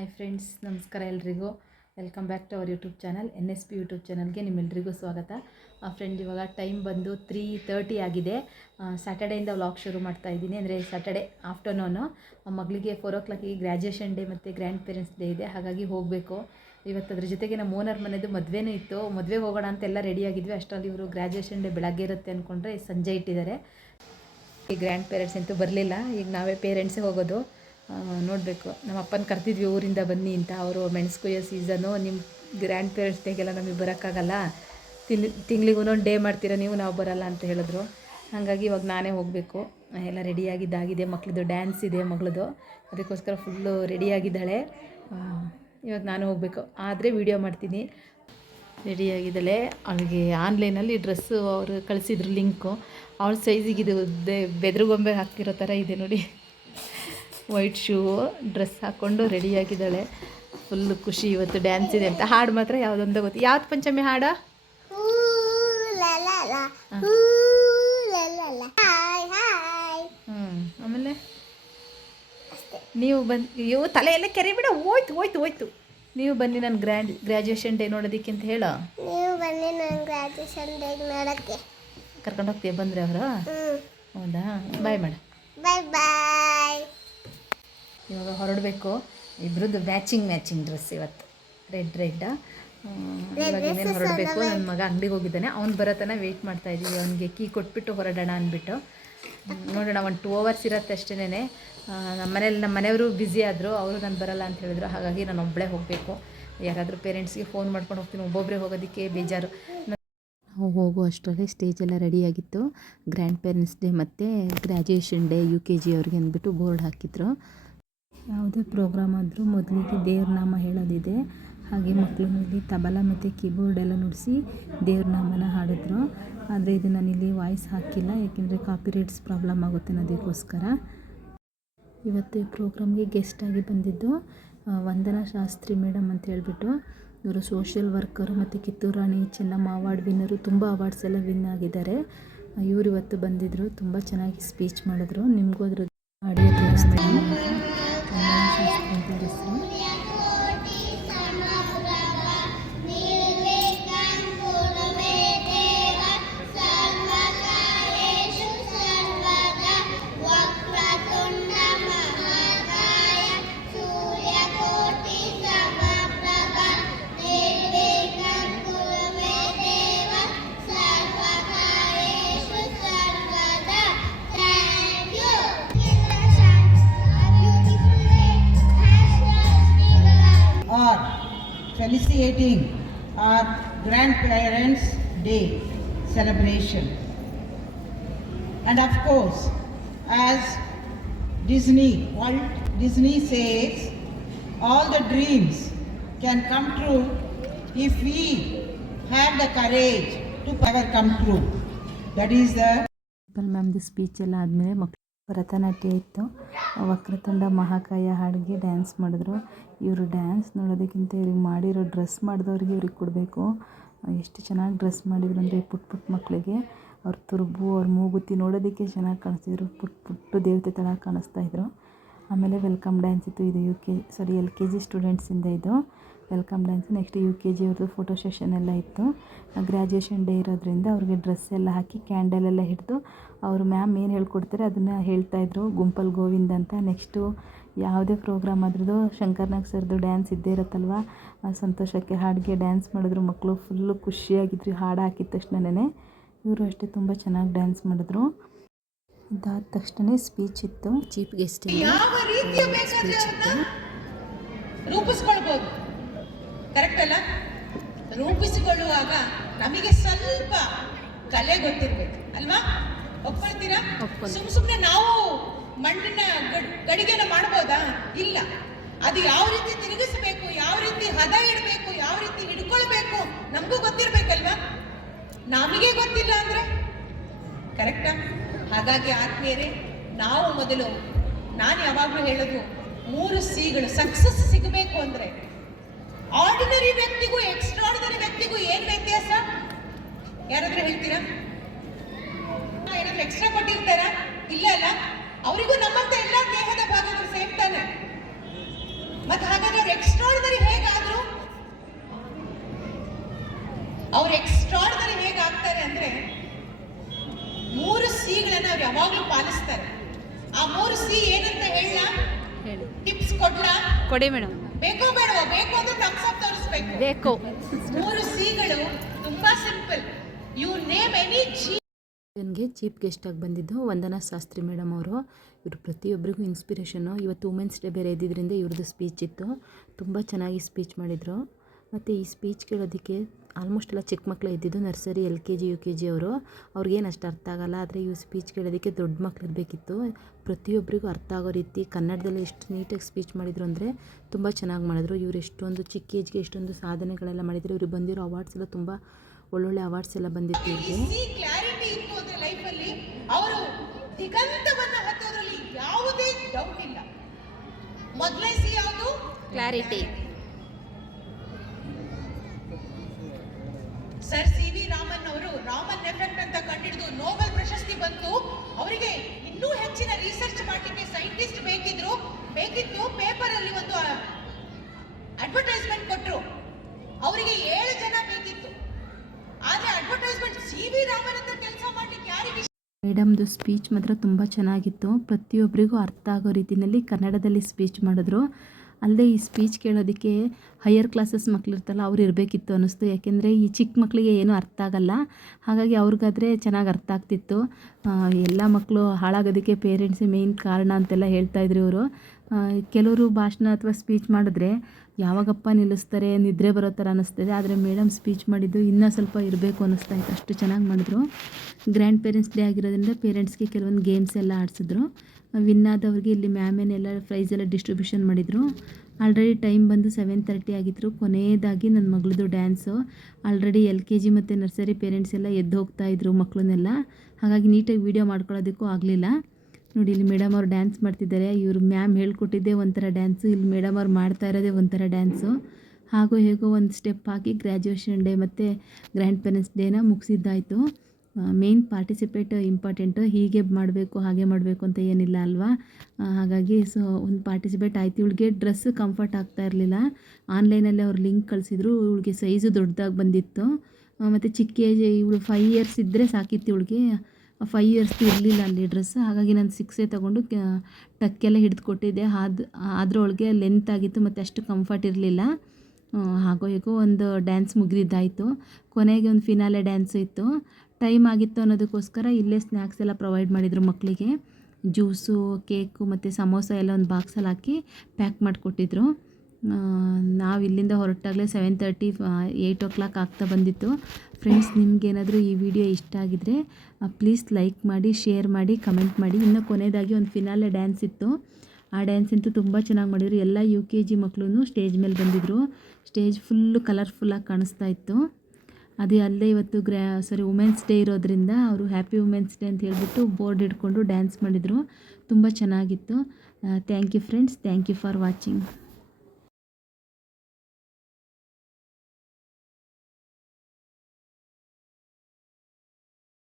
Hi friends ನಮಸ್ಕಾರ ಎಲ್ರಿಗೂ. Welcome back to our YouTube channel N S P YouTube ಚಾನಲ್ಗೆ ನಿಮ್ಮೆಲ್ರಿಗೂ ಸ್ವಾಗತ. ಫ್ರೆಂಡ್ ಇವಾಗ ಟೈಮ್ ಬಂದು ತ್ರೀ ತರ್ಟಿ ಆಗಿದೆ. ಸ್ಯಾಟರ್ಡೆಯಿಂದ ವ್ಲಾಗ್ ಶುರು ಮಾಡ್ತಾ ಇದ್ದೀನಿ. ಅಂದರೆ ಸ್ಯಾಟರ್ಡೆ ಆಫ್ಟರ್ನೂನು ಮಗಳಿಗೆ ಫೋರ್ ಓ ಕ್ಲಾಕಿಗೆ ಗ್ರ್ಯಾಜುಯೇಷನ್ ಡೇ ಮತ್ತು ಗ್ರ್ಯಾಂಡ್ ಪೇರೆಂಟ್ಸ್ ಡೇ ಇದೆ. ಹಾಗಾಗಿ ಹೋಗಬೇಕು. ಇವತ್ತು ಅದ್ರ ಜೊತೆಗೆ ನಮ್ಮ ಓನರ್ ಮನೆದು ಮದುವೆನೂ ಇತ್ತು. ಮದುವೆ ಹೋಗೋಣ ಅಂತೆಲ್ಲ ರೆಡಿಯಾಗಿದ್ವಿ ಅಷ್ಟರಲ್ಲಿ ಇವರು ಗ್ರ್ಯಾಜುಯೇಷನ್ ಡೇ ಬೆಳಗ್ಗೆ ಇರುತ್ತೆ ಅಂದ್ಕೊಂಡ್ರೆ ಸಂಜೆ ಇಟ್ಟಿದ್ದಾರೆ. ಈ ಗ್ರ್ಯಾಂಡ್ ಪೇರೆಂಟ್ಸ್ ಅಂತೂ ಬರಲಿಲ್ಲ. ಈಗ ನಾವೇ ಪೇರೆಂಟ್ಸೇ ಹೋಗೋದು. ನೋಡಬೇಕು. ನಮ್ಮ ಅಪ್ಪನ ಕರೆದಿದ್ವಿ ಊರಿಂದ ಬನ್ನಿ ಅಂತ. ಅವರು ಮೆಣಸು ಕೊಯ್ಯೋ ಸೀಸನು ನಿಮ್ಮ ಗ್ರ್ಯಾಂಡ್ ಪೇರೆಂಟ್ಸ್ ಡೇಗೆಲ್ಲ ನಮಗೆ ಬರೋಕ್ಕಾಗಲ್ಲ. ತಿಂಗ್, ತಿಂಗ್ಳಿಗೆ ಒಂದೊಂದು ಡೇ ಮಾಡ್ತೀರಾ ನೀವು, ನಾವು ಬರೋಲ್ಲ ಅಂತ ಹೇಳಿದ್ರು. ಹಾಗಾಗಿ ಇವಾಗ ನಾನೇ ಹೋಗಬೇಕು. ಎಲ್ಲ ರೆಡಿಯಾಗಿದ್ದಾಗಿದೆ ಮಕ್ಳದ್ದು ಡ್ಯಾನ್ಸ್ ಇದೆ ಮಗಳದು. ಅದಕ್ಕೋಸ್ಕರ ಫುಲ್ಲು ರೆಡಿಯಾಗಿದ್ದಾಳೆ ಇವಾಗ ನಾನು ಹೋಗಬೇಕು. ಆದರೆ ವಿಡಿಯೋ ಮಾಡ್ತೀನಿ. ರೆಡಿಯಾಗಿದ್ದಾಳೆ ಅವಳಿಗೆ ಆನ್ಲೈನಲ್ಲಿ ಡ್ರೆಸ್ಸು ಅವರು ಕಳಿಸಿದ್ರು ಲಿಂಕು ಅವಳ ಸೈಜಿಗೆ ಇದು ಬೆದ್ರುಗೊಂಬೆ ಹಾಕಿರೋ ಥರ ಇದೆ ನೋಡಿ. ವೈಟ್ ಶೂ ಡ್ರೆಸ್ ಹಾಕ್ಕೊಂಡು ರೆಡಿಯಾಗಿದ್ದಾಳೆ ಫುಲ್ಲು ಖುಷಿ ಇವತ್ತು ಡ್ಯಾನ್ಸ್ ಇದೆ ಅಂತ. ಹಾಡು ಮಾತ್ರ ಯಾವುದೊಂದು ಗೊತ್ತು ಯಾವ್ದು ಪಂಚಮಿ ಹಾಡ? ಹ್ಞೂ ಆಮೇಲೆ? ನೀವು ಬಂದು ಅಯ್ಯೋ ತಲೆ ಎಲ್ಲ ಕೆರೆ ಬಿಡ ಹೋಯ್ತು ಹೋಯ್ತು ಹೋಯ್ತು. ನೀವು ಬನ್ನಿ ನನ್ನ ಗ್ರ್ಯಾಂಡ್ ಗ್ರ್ಯಾಜುಯೇಷನ್ ಡೇ ನೋಡೋದಕ್ಕೆ ಅಂತ ಹೇಳೋ? ನೀವು ಬನ್ನಿ ನನ್ನ ಗ್ರ್ಯಾಜುಯೇಷನ್ ಡೇ ನೋಡೋಕ್ಕೆ. ಕರ್ಕೊಂಡು ಹೋಗ್ತೀಯ ಬಂದರೆ ಅವರು? ಹೌದಾ? ಬಾಯ್ ಮೇಡಮ್ ಬಾಯ್ ಬಾಯ್ ಇವಾಗ ಹೊರಡಬೇಕು. ಇಬ್ಬರದ್ದು ಮ್ಯಾಚಿಂಗ್ ಮ್ಯಾಚಿಂಗ್ ಡ್ರೆಸ್ ಇವತ್ತು. ರೆಡ್ ರೆಡ್ ಇವಾಗ ಇನ್ನೇನು ಹೊರಡಬೇಕು? ನನ್ನ ಮಗ ಅಂಗಡಿಗೆ ಹೋಗಿದ್ದಾನೆ. ಅವ್ನು ಬರೋತನ ವೆಯ್ಟ್ ಮಾಡ್ತಾ ಇದ್ದೀವಿ ಅವನಿಗೆ ಕೀ ಕೊಟ್ಬಿಟ್ಟು ಹೊರಡೋಣ ಅಂದ್ಬಿಟ್ಟು. ನೋಡೋಣ ಒಂದು ಟೂ ಅವರ್ಸ್ ಇರತ್ತೆ ಅಷ್ಟೇನೆ ನಮ್ಮ ಮನೇಲಿ ನಮ್ಮ ಮನೆಯವರು ಬ್ಯುಸಿ ಆದರು. ಅವರು ನಾನು ಬರಲ್ಲ ಅಂತ ಹೇಳಿದ್ರು. ಹಾಗಾಗಿ ನಾನು ಒಬ್ಬಳೇ ಹೋಗಬೇಕು. ಯಾರಾದರೂ ಪೇರೆಂಟ್ಸ್ಗೆ ಫೋನ್ ಮಾಡ್ಕೊಂಡು ಹೋಗ್ತೀನಿ. ಒಬ್ಬೊಬ್ಬರೇ ಹೋಗೋದಕ್ಕೆ ಬೇಜಾರು. ನಾವು ಹೋಗೋ ಅಷ್ಟರಲ್ಲಿ ಸ್ಟೇಜ್ ಎಲ್ಲ ರೆಡಿಯಾಗಿತ್ತು ಗ್ರ್ಯಾಂಡ್ ಪೇರೆಂಟ್ಸ್ ಡೇ ಮತ್ತು graduation day U K G ಅವ್ರಿಗೆ ಅಂದ್ಬಿಟ್ಟು ಬೋರ್ಡ್ ಹಾಕಿದ್ರು. ಯಾವುದೇ ಪ್ರೋಗ್ರಾಮ್ ಆದರೂ ಮೊದಲಿಗೆ ದೇವ್ರ ನಾಮ ಹೇಳೋದಿದೆ. ಹಾಗೆ ಮಕ್ಕಳು ಇಲ್ಲಿ ತಬಲ ಮತ್ತು ಕೀಬೋರ್ಡ್ ಎಲ್ಲ ನುಡಿಸಿ ದೇವ್ರ ನಾಮನ ಹಾಡಿದ್ರು. ಆದರೆ ಇದು ನಾನಿಲ್ಲಿ ವಾಯ್ಸ್ ಹಾಕಿಲ್ಲ ಏಕೆಂದರೆ ಕಾಪಿರೈಟ್ಸ್ ಪ್ರಾಬ್ಲಮ್ ಆಗುತ್ತೆ ಅನ್ನೋದಕ್ಕೋಸ್ಕರ ಇವತ್ತು ಈ ಪ್ರೋಗ್ರಾಮ್ಗೆ ಗೆಸ್ಟಾಗಿ ಬಂದಿದ್ದು ವಂದನಾ ಶಾಸ್ತ್ರಿ ಮೇಡಮ್ ಅಂತ ಹೇಳಿಬಿಟ್ಟು. ಇವರು ಸೋಷಿಯಲ್ ವರ್ಕರು ಮತ್ತು ಕಿತ್ತೂರು ರಾಣಿ ಚೆನ್ನಮ್ಮ ಅವಾರ್ಡ್ ವಿನ್ನರು, ತುಂಬ ಅವಾರ್ಡ್ಸ್ ಎಲ್ಲ ವಿನ್ ಆಗಿದ್ದಾರೆ. ಇವರು ಇವತ್ತು ಬಂದಿದ್ದರು ತುಂಬ ಚೆನ್ನಾಗಿ ಸ್ಪೀಚ್ ಮಾಡಿದ್ರು. ನಿಮಗೂ ಅದ್ರ ಆಡಿಯೋ ತೋರಿಸ್ತೀನಿ. Shastri felicitating our grandparents' day celebration. And of course, as Disney, Walt Disney says, all the dreams can come true if we have the courage to ever come true. That is the principal ಮ್ಯಾಮ್ದು speech ಎಲ್ಲ ಆದಮೇಲೆ ಮಕ್ಕಳು ಭರತನಾಟ್ಯ ಇತ್ತು ವಕ್ರತುಂಡ ಮಹಾಕಾಯ ಹಾಡಿಗೆ dance ಮಾಡಿದ್ರು. ಇವರು dance ನೋಡೋದಕ್ಕಿಂತ ಇವ್ರಿಗೆ ಮಾಡಿರೋ dress ಮಾಡಿದವ್ರಿಗೆ ಇವ್ರಿಗೆ ಕೊಡಬೇಕು. ಎಷ್ಟು ಚೆನ್ನಾಗಿ ಡ್ರೆಸ್ ಮಾಡಿದ್ರು ಅಂದರೆ ಪುಟ್ಟ ಪುಟ್ಟ ಮಕ್ಕಳಿಗೆ ಅವ್ರ ತುರುಬು, ಅವ್ರ ಮೂಗುತಿ ನೋಡೋದಕ್ಕೆ ಚೆನ್ನಾಗಿ ಕಾಣಿಸ್ತಿದ್ರು. ಪುಟ್ಟ ಪುಟ್ಟ ದೇವತೆ ಥರ ಕಾಣಿಸ್ತಾ ಇದ್ರು. ಆಮೇಲೆ ವೆಲ್ಕಮ್ ಡ್ಯಾನ್ಸ್ ಇತ್ತು. ಇದು U K sorry L K G ಸ್ಟೂಡೆಂಟ್ಸಿಂದ ಇದು. Welcome dance next U K G ಅವ್ರದ್ದು ಫೋಟೋ ಸೆಷನ್ ಎಲ್ಲ ಇತ್ತು. ಗ್ರ್ಯಾಜುಯೇಷನ್ ಡೇ ಇರೋದ್ರಿಂದ ಅವ್ರಿಗೆ ಡ್ರೆಸ್ ಎಲ್ಲ ಹಾಕಿ ಕ್ಯಾಂಡಲ್ ಎಲ್ಲ ಹಿಡಿದು ಅವರು ಮ್ಯಾಮ್ ಏನು ಹೇಳ್ಕೊಡ್ತಾರೆ ಅದನ್ನು ಹೇಳ್ತಾಯಿದ್ರು ಗುಂಪಲ್ ಗೋವಿಂದ್ ಅಂತ. ನೆಕ್ಸ್ಟು ಯಾವುದೇ ಪ್ರೋಗ್ರಾಮ್ ಆದ್ರದ್ದು ಶಂಕರ್ನಾಗ್ ಸರ್ದು ಡ್ಯಾನ್ಸ್ ಇದ್ದೇ ಇರುತ್ತಲ್ವ? ಆ ಸಂತೋಷಕ್ಕೆ ಹಾಡಿಗೆ ಡ್ಯಾನ್ಸ್ ಮಾಡಿದ್ರು. ಮಕ್ಕಳು ಫುಲ್ಲು ಖುಷಿಯಾಗಿದ್ರು. ಹಾಡು ಹಾಕಿದ ತಕ್ಷಣನೇ ಇವರು ಅಷ್ಟೇ ತುಂಬ ಚೆನ್ನಾಗಿ ಡ್ಯಾನ್ಸ್ ಮಾಡಿದ್ರು. ಇದಾದ ತಕ್ಷಣ ಸ್ಪೀಚ್ ಇತ್ತು. ಚೀಫ್ ಗೆಸ್ಟ್ ಸ್ಪೀಚ್ ಇತ್ತು. ರೂಪಿಸ್ಕೊಳ್ಬೋದು. ಕರೆಕ್ಟ್ ಅಲ್ಲ? ರೂಪಿಸಿಕೊಳ್ಳುವಾಗ ನಮಗೆ ಸ್ವಲ್ಪ ಕಲೆ ಗೊತ್ತಿರ್ಬೇಕು. ಅಲ್ವಾ? ಒಪ್ಕೊಳ್ತೀರಾ. ಸುಮ್ ಸುಮ್ನೆ ನಾವು ಮಣ್ಣಿನ ಗಡಿಗೆನ ಮಾಡ್ಬೋದಾ? ಇಲ್ಲ. ಅದು ಯಾವ ರೀತಿ ತಿರುಗಿಸಬೇಕು ಯಾವ ರೀತಿ ಹದ ಇಡಬೇಕು ಯಾವ ರೀತಿ ಹಿಡ್ಕೊಳ್ಬೇಕು ನಮಗೂ ಗೊತ್ತಿರ್ಬೇಕಲ್ವಾ? ನಮಗೆ ಗೊತ್ತಿಲ್ಲ ಅಂದ್ರೆ? ಕರೆಕ್ಟಾ ಹಾಗಾಗಿ ಆತ್ಮೀಯರೇ ನಾವು ಮೊದಲು ನಾನು ಯಾವಾಗಲೂ ಹೇಳೋದು ಮೂರು ಸಿಗಳು ಸಕ್ಸಸ್ ಸಿಗಬೇಕು ಅಂದ್ರೆ ಆರ್ಡಿನರಿ ವ್ಯಕ್ತಿಗೂ ಎಕ್ಸ್ಟ್ರಾರ್ಡಿನರಿ ವ್ಯಕ್ತಿಗೂ ಏನ್ ವ್ಯತ್ಯಾಸ? ಯಾರಾದ್ರೂ ಹೇಳ್ತೀರಾ? ಏನಾದ್ರೂ ಎಕ್ಸ್ಟ್ರಾ ಕೊಟ್ಟಿರ್ತಾರ? ಇಲ್ಲ ಅಲ್ಲ? ಅವರಿಗೂ ನಮ್ಮಂತ ಎಲ್ಲ ದೇಹದ ಭಾಗಗಳು ಸೇಮ್ ತಾನೆ. ಮತ್ತೆ ಹಾಗಾದ್ರೆ ಅವ್ರು ಎಕ್ಸ್ಟ್ರಾರ್ಡನರಿ ಹೇಗಾದ್ರು? ಅವ್ರು ಎಕ್ಸ್ಟ್ರಾರ್ಡನರಿ ಹೇಗಾಗ್ತಾರೆ ಅಂದ್ರೆ ಮೂರು ಸಿಗಳನ್ನ ಅವ್ರು ಯಾವಾಗ್ಲೂ ಪಾಲಿಸ್ತಾರೆ. ಆ ಮೂರು ಸಿ ಏನಂತ ಹೇಳ? ಹೇಳಿ. ಟಿಪ್ಸ್ ಕೊಡ್ಲಾ? ಕೊಡಿ ಮೇಡಮ್. ಬೇಕೋ ಬೇಡವೋ ಬೇಕು ಅಂದ್ರೆ ಥಮ್ಸ್ ಅಪ್ ತೋರಿಸ್ಬೇಕು. ಬೇಕು. ಮೂರು ಸಿಗಳು ತುಂಬಾ ಸಿಂಪಲ್ ಯು ನೇಮ್ ಎನಿ ಜಿ ನನಗೆ ಚೀಫ್ ಗೆಸ್ಟಾಗಿ ಬಂದಿದ್ದು ವಂದನಾ ಶಾಸ್ತ್ರಿ ಮೇಡಮ್ ಅವರು. ಇವರು ಪ್ರತಿಯೊಬ್ಬರಿಗೂ ಇನ್ಸ್ಪಿರೇಷನು ಇವತ್ತು ವುಮೆನ್ಸ್ ಡೇ ಬೇರೆ ಇದ್ದಿದ್ದರಿಂದ ಇವ್ರದ್ದು ಸ್ಪೀಚ್ ಇತ್ತು. ತುಂಬ ಚೆನ್ನಾಗಿ ಸ್ಪೀಚ್ ಮಾಡಿದರು. ಮತ್ತು ಈ ಸ್ಪೀಚ್ ಕೇಳೋದಕ್ಕೆ ಆಲ್ಮೋಸ್ಟ್ ಎಲ್ಲ ಚಿಕ್ಕ ಮಕ್ಕಳು ಇದ್ದಿದ್ದು nursery L K G U K G ಅವರು. ಅವ್ರಿಗೇನು ಅಷ್ಟು ಅರ್ಥ ಆಗಲ್ಲ ಆದರೆ ಇವು ಸ್ಪೀಚ್ ಕೇಳೋದಕ್ಕೆ ದೊಡ್ಡ ಮಕ್ಳು ಇರಬೇಕಿತ್ತು. ಪ್ರತಿಯೊಬ್ಬರಿಗೂ ಅರ್ಥ ಆಗೋ ರೀತಿ ಕನ್ನಡದಲ್ಲಿ ಎಷ್ಟು ನೀಟಾಗಿ ಸ್ಪೀಚ್ ಮಾಡಿದರು ಅಂದರೆ ತುಂಬ ಚೆನ್ನಾಗಿ ಮಾಡಿದ್ರು. ಇವರು ಎಷ್ಟೊಂದು ಚಿಕ್ಕ ಏಜ್ಗೆ ಎಷ್ಟೊಂದು ಸಾಧನೆಗಳೆಲ್ಲ ಮಾಡಿದರು. ಇವರು ಬಂದಿರೋ ಅವಾರ್ಡ್ಸ್ ಎಲ್ಲ ತುಂಬ ಒಳ್ಳೊಳ್ಳೆ ಅವಾರ್ಡ್ಸ್ ಎಲ್ಲ ಬಂದಿತ್ತು ಇವ್ರಿಗೆ. ಸಿ ಕ್ಲಾರಿಟಿ ಇತ್ತು ಅಂದ್ರೆ ಲೈಫಲ್ಲಿ ಅವರು ದಿಗಂತವನ್ನ ಹತ್ತೋದ್ರಲ್ಲಿ ಯಾವುದೇ ಡೌಟ್ ಇಲ್ಲ. ಮೊದಲೇ ಸಿ ಯಾವುದು? Clarity sir C V Raman ಅವರು ರಾಮನ್ ಎಫೆಕ್ಟ್ ಅಂತ ಕಂಡಿಡಿದು ನೋಬೆಲ್ ಪ್ರಶಸ್ತಿ ಬಂತು. ಅವರಿಗೆ ಇನ್ನೂ ಹೆಚ್ಚಿನ ರಿಸರ್ಚ್ ಮಾಡಲಿಕ್ಕೆ ಸೈಂಟಿಸ್ಟ್ ಬೇಕಿದ್ರು. ಬೇಕಿತ್ತು ಪೇಪರ್ ಅಲ್ಲಿ ಒಂದು ಅಡ್ವರ್ಟೈಸ್ಮೆಂಟ್ ಕೊಟ್ಟರು ಅವರಿಗೆ ಏಳು ಜನ ಬೇಕಿತ್ತು. ಆದ್ರೆ ಅಡ್ವರ್ಟೈಸ್ಮೆಂಟ್ ಸಿ ವಿ ರಾಮನ್ ಅಂತ ಕೆಲಸ ಮಾಡ್ಲಿಕ್ಕೆ ಯಾರಿಗೆ ಮೇಡಮ್ದು ಸ್ಪೀಚ್ ಮಾತ್ರ ತುಂಬ ಚೆನ್ನಾಗಿತ್ತು. ಪ್ರತಿಯೊಬ್ಬರಿಗೂ ಅರ್ಥ ಆಗೋ ರೀತಿಯಲ್ಲಿ ಕನ್ನಡದಲ್ಲಿ ಸ್ಪೀಚ್ ಮಾಡಿದ್ರು. ಅಲ್ಲದೆ ಈ ಸ್ಪೀಚ್ ಕೇಳೋದಕ್ಕೆ ಹೈಯರ್ ಕ್ಲಾಸಸ್ ಮಕ್ಳು ಇರ್ತಲ್ಲ ಅವ್ರು ಇರಬೇಕಿತ್ತು ಅನ್ನಿಸ್ತು. ಯಾಕೆಂದರೆ ಈ ಚಿಕ್ಕ ಮಕ್ಕಳಿಗೆ ಏನೂ ಅರ್ಥ ಆಗಲ್ಲ. ಹಾಗಾಗಿ ಅವ್ರಿಗಾದರೆ ಚೆನ್ನಾಗಿ ಅರ್ಥ ಆಗ್ತಿತ್ತು. ಎಲ್ಲ ಮಕ್ಕಳು ಹಾಳಾಗೋದಕ್ಕೆ ಪೇರೆಂಟ್ಸೇ ಮೇಯ್ನ್ ಕಾರಣ ಅಂತೆಲ್ಲ ಹೇಳ್ತಾ ಇದ್ರು ಇವರು. ಕೆಲವರು ಭಾಷಣ ಅಥವಾ ಸ್ಪೀಚ್ ಮಾಡಿದ್ರೆ ಯಾವಾಗಪ್ಪ ನಿಲ್ಲಿಸ್ತಾರೆ, ನಿದ್ರೆ ಬರೋ ಥರ ಅನ್ನಿಸ್ತದೆ. ಆದರೆ ಮೇಡಮ್ ಸ್ಪೀಚ್ ಮಾಡಿದ್ದು ಇನ್ನೂ ಸ್ವಲ್ಪ ಇರಬೇಕು ಅನ್ನಿಸ್ತಾ ಇತ್ತು. ಅಷ್ಟು ಚೆನ್ನಾಗಿ ಮಾಡಿದ್ರು. ಗ್ರ್ಯಾಂಡ್ ಪೇರೆಂಟ್ಸ್ ಡೇ ಆಗಿರೋದ್ರಿಂದ ಪೇರೆಂಟ್ಸ್ಗೆ ಕೆಲವೊಂದು ಗೇಮ್ಸ್ ಎಲ್ಲ ಆಡಿಸಿದ್ರು. ವಿನ್ ಆದವ್ರಿಗೆ ಇಲ್ಲಿ ಮ್ಯಾಮೇನೆಲ್ಲ ಪ್ರೈಸ್ ಎಲ್ಲ ಡಿಸ್ಟ್ರಿಬ್ಯೂಷನ್ ಮಾಡಿದರು. ಆಲ್ರೆಡಿ ಟೈಮ್ ಬಂದು ಸೆವೆನ್ ತರ್ಟಿ ಆಗಿತ್ತು. ಕೊನೆಯದಾಗಿ ನನ್ನ ಮಗಳದು dance already L K G ಮತ್ತು ನರ್ಸರಿ ಪೇರೆಂಟ್ಸ್ ಎಲ್ಲ ಎದ್ದು ಹೋಗ್ತಾ ಇದ್ರು ಮಕ್ಕಳನ್ನೆಲ್ಲ ಹಾಗಾಗಿ ನೀಟಾಗಿ ವೀಡಿಯೋ ಮಾಡ್ಕೊಳ್ಳೋದಕ್ಕೂ ಆಗಲಿಲ್ಲ. ನೋಡಿ, ಇಲ್ಲಿ ಮೇಡಮ್ ಅವ್ರು ಡ್ಯಾನ್ಸ್ ಮಾಡ್ತಿದ್ದಾರೆ. ಇವರು ಮ್ಯಾಮ್ ಹೇಳ್ಕೊಟ್ಟಿದ್ದೇ ಒಂಥರ ಡ್ಯಾನ್ಸು ಇಲ್ಲಿ ಮೇಡಮ್ ಅವ್ರು ಮಾಡ್ತಾ ಇರೋದೇ ಒಂಥರ ಡ್ಯಾನ್ಸು ಹಾಗೂ ಹೇಗೋ ಒಂದು ಸ್ಟೆಪ್ ಹಾಕಿ ಗ್ರ್ಯಾಜುಯೇಷನ್ ಡೇ ಮತ್ತು ಗ್ರ್ಯಾಂಡ್ ಪೇರೆಂಟ್ಸ್ ಡೇನ ಮುಗಿಸಿದ್ದಾಯಿತು. ಮೇನ್ ಪಾರ್ಟಿಸಿಪೇಟ್ ಇಂಪಾರ್ಟೆಂಟು ಹೀಗೆ ಮಾಡಬೇಕು, ಹಾಗೆ ಮಾಡಬೇಕು ಅಂತ ಏನಿಲ್ಲ ಅಲ್ವಾ? ಹಾಗಾಗಿ ಸೊ, ಒಂದು ಪಾರ್ಟಿಸಿಪೇಟ್ ಆಯ್ತು. ಇವಳಿಗೆ ಡ್ರೆಸ್ ಕಂಫರ್ಟ್ ಆಗ್ತಾ ಇರಲಿಲ್ಲ. ಆನ್ಲೈನಲ್ಲಿ ಅವ್ರು ಲಿಂಕ್ ಕಳಿಸಿದ್ರು. ಇವಳಿಗೆ ಸೈಜು ದೊಡ್ಡದಾಗಿ ಬಂದಿತ್ತು. ಮತ್ತು ಚಿಕ್ಕ ಏಜ್ ಇವಳು ಫೈವ್ ಇಯರ್ಸ್ ಇದ್ದರೆ ಸಾಕಿತ್ತು ಇವಳಿಗೆ. ಫೈವ್ ಇಯರ್ಸ್ ಇರಲಿಲ್ಲ ಅಲ್ಲಿ ಡ್ರೆಸ್ ಹಾಗಾಗಿ ನಾನು ಸಿಕ್ಸೇ ತೊಗೊಂಡು ಟಕ್ಕೆಲ್ಲ ಹಿಡಿದು ಕೊಟ್ಟಿದ್ದೆ. ಅದು ಅದರೊಳಗೆ ಲೆಂತ್ ಆಗಿತ್ತು ಮತ್ತು ಅಷ್ಟು ಕಂಫರ್ಟ್ ಇರಲಿಲ್ಲ. ಹಾಗೋ ಹೇಗೋ ಒಂದು ಡ್ಯಾನ್ಸ್ ಮುಗಿದಿದ್ದಾಯಿತು. ಕೊನೆಗೆ ಒಂದು ಫಿನಾಲೆ ಡ್ಯಾನ್ಸ್ ಇತ್ತು. ಟೈಮ್ ಆಗಿತ್ತು ಅನ್ನೋದಕ್ಕೋಸ್ಕರ ಇಲ್ಲೇ ಸ್ನ್ಯಾಕ್ಸ್ ಎಲ್ಲ ಪ್ರೊವೈಡ್ ಮಾಡಿದರು ಮಕ್ಕಳಿಗೆ ಜ್ಯೂಸು ಕೇಕು ಮತ್ತು ಸಮೋಸ ಎಲ್ಲ ಒಂದು ಬಾಕ್ಸಲ್ಲಿ ಹಾಕಿ ಪ್ಯಾಕ್ ಮಾಡಿಕೊಟ್ಟಿದ್ರು. ನಾವು ಇಲ್ಲಿಂದ ಹೊರಟಾಗಲೇ seven thirty eight o'clock ಆಗ್ತಾ ಬಂದಿತ್ತು. ಫ್ರೆಂಡ್ಸ್ ನಿಮಗೇನಾದರೂ ಈ ವಿಡಿಯೋ ಇಷ್ಟ ಆಗಿದ್ರೆ ಪ್ಲೀಸ್ ಲೈಕ್ ಮಾಡಿ ಶೇರ್ ಮಾಡಿ ಕಮೆಂಟ್ ಮಾಡಿ. ಇನ್ನು ಕೊನೆಯದಾಗಿ ಒಂದು ಫಿನಾಲೆ ಡ್ಯಾನ್ಸ್ ಇತ್ತು. ಆ ಡ್ಯಾನ್ಸ್ ಅಂತೂ ತುಂಬ ಚೆನ್ನಾಗಿ ಮಾಡಿದ್ರು. ಎಲ್ಲ ಯು ಕೆ ಜಿ ಮಕ್ಕಳು ಸ್ಟೇಜ್ ಮೇಲೆ ಬಂದಿದ್ದರು ಸ್ಟೇಜ್ ಫುಲ್ಲು ಕಲರ್ಫುಲ್ಲಾಗಿ ಕಾಣಿಸ್ತಾ ಇತ್ತು. ಅದೇ ಅಲ್ಲೇ ಇವತ್ತು ಗ್ರ್ಯಾ ಸಾರಿ ವುಮೆನ್ಸ್ ಡೇ ಇರೋದ್ರಿಂದ ಅವರು ಹ್ಯಾಪಿ ವುಮೆನ್ಸ್ ಡೇ ಅಂತ ಹೇಳಿಬಿಟ್ಟು ಬೋರ್ಡ್ ಹಿಡ್ಕೊಂಡು ಡ್ಯಾನ್ಸ್ ಮಾಡಿದರು. ತುಂಬ ಚೆನ್ನಾಗಿತ್ತು. Thank you friends thank you for watching